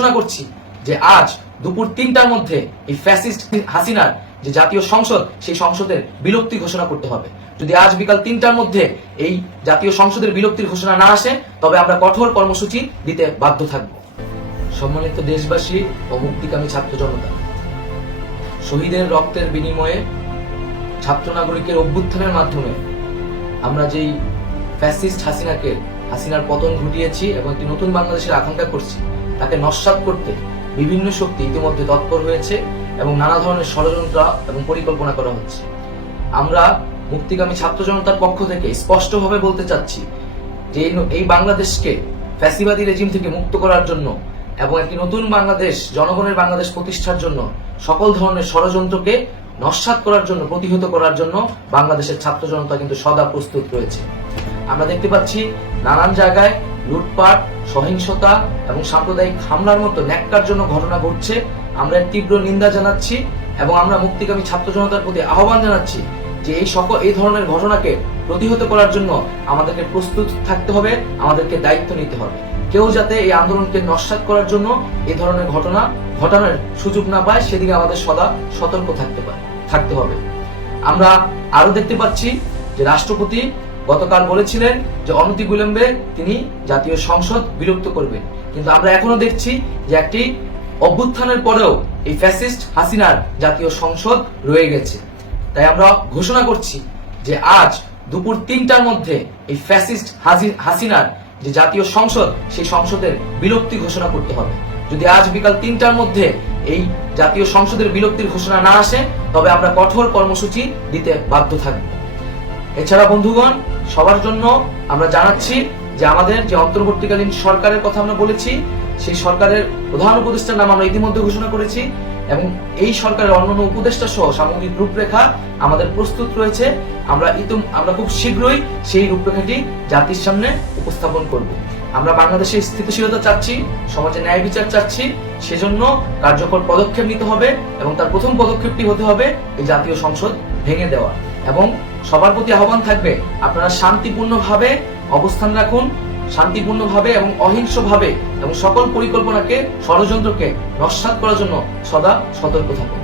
ঘোষণা করছি যে আজ দুপুর ৩টার মধ্যে এই ফ্যাসিস্ট হাসিনার যে জাতীয় সংসদ, সেই সংসদের বিলুপ্তি ঘোষণা করতে হবে। যদি আজ বিকাল ৩টার মধ্যে এই জাতীয় সংসদের বিলুপ্তির ঘোষণা না আসে, তবে আমরা কঠোর কর্মসূচি দিতে বাধ্য থাকব। সম্মানিত দেশবাসী ও মুক্তিকামী ছাত্র জনতা, শহীদের রক্তের বিনিময়ে ছাত্র নাগরিকের অভ্যুত্থানের মাধ্যমে আমরা যেই ফ্যাসিস্ট হাসিনার পতন ঘটিয়েছি এবং একটি নতুন বাংলাদেশের আকাঙ্ক্ষা করছি, তাকে নস্যাৎ করতে বিভিন্ন শক্তি ইতিমধ্যে তৎপর হয়েছে এবং নানা ধরনের ষড়যন্ত্র এবং পরিকল্পনা করা হচ্ছে। আমরা মুক্তিকামী ছাত্র জনতার পক্ষ থেকে স্পষ্টভাবে বলতে চাচ্ছি যে এই বাংলাদেশকে ফ্যাসিবাদী রেজিম থেকে মুক্ত করার জন্য এবং একটি নতুন বাংলাদেশ, জনগণের বাংলাদেশ প্রতিষ্ঠার জন্য সকল ধরনের ষড়যন্ত্রকে নস্যাৎ করার জন্য, প্রতিহত করার জন্য বাংলাদেশের ছাত্র জনতা কিন্তু সদা প্রস্তুত রয়েছে। আমরা দেখতে পাচ্ছি নানান জায়গায় লুটপাট, সহিংসতা এবং সাম্প্রদায়িক হামলার মতো ন্যাক্কারজনক ঘটনা ঘটছে। আমরা তীব্র নিন্দা জানাচ্ছি এবং আমরা মুক্তিকামী ছাত্র জনতার প্রতি আহ্বান জানাচ্ছি যে এই ধরনের ঘটনাকে প্রতিহত করার জন্য আমাদেরকে প্রস্তুত থাকতে হবে, আমাদেরকে দায়িত্ব নিতে হবে। কেউ যাতে এই আন্দোলনকে নস্যাৎ করার জন্য এই ধরনের ঘটনা ঘটানোর সুযোগ না পায়, সেদিকে আমাদের সদা সতর্ক থাকতে হবে। আমরা আরো দেখতে পাচ্ছি যে রাষ্ট্রপতি গতকাল বলেছিলেন যে অনতিবিলম্বে তিনি জাতীয় সংসদ বিলুপ্ত করবেন, কিন্তু আমরা এখনো দেখছি যে একটি অভ্যুত্থানের পরেও এই ফ্যাসিস্ট হাসিনার জাতীয় সংসদ রয়ে গেছে। তাই আমরা ঘোষণা করছি যে আজ দুপুর ৩টার মধ্যে এই ফ্যাসিস্ট হাসিনার যে জাতীয় সংসদ, সেই সংসদের বিলুপ্তি ঘোষণা করতে হবে। যদি আজ বিকাল ৩টার মধ্যে এই জাতীয় সংসদের বিলুপ্তির ঘোষণা না আসে, তবে আমরা কঠোর কর্মসূচি দিতে বাধ্য থাকব। এছাড়া বন্ধুগণ, সবার জন্য আমরা জানাচ্ছি যে আমাদের যে অন্তর্বর্তীকালীন সরকারের কথা আমরা বলেছি, সেই সরকারের প্রধান উপদেষ্টার নাম আমরা ইতিমধ্যে ঘোষণা করেছি এবং এই সরকারের অন্যান্য উপদেষ্টা সহ সামগ্রিক রূপরেখা আমাদের প্রস্তুত রয়েছে। আমরা খুব শীঘ্রই সেই রূপরেখাটি জাতির সামনে উপস্থাপন করব। আমরা বাংলাদেশে স্থিতিশীলতা চাচ্ছি, সমাজে ন্যায় বিচার চাচ্ছি, সেজন্য কার্যকর পদক্ষেপ নিতে হবে এবং তার প্রথম পদক্ষেপটি হতে হবে এই জাতীয় সংসদ ভেঙে দেওয়া। এবং সবার প্রতি আহ্বান থাকবে, আপনারা শান্তিপূর্ণভাবে অবস্থান রাখুন, শান্তিপূর্ণভাবে এবং অহিংসভাবে এবং সকল পরিকল্পনাকে, ষড়যন্ত্রকে নস্যাৎ করার জন্য সদা সতর্ক থাকুন।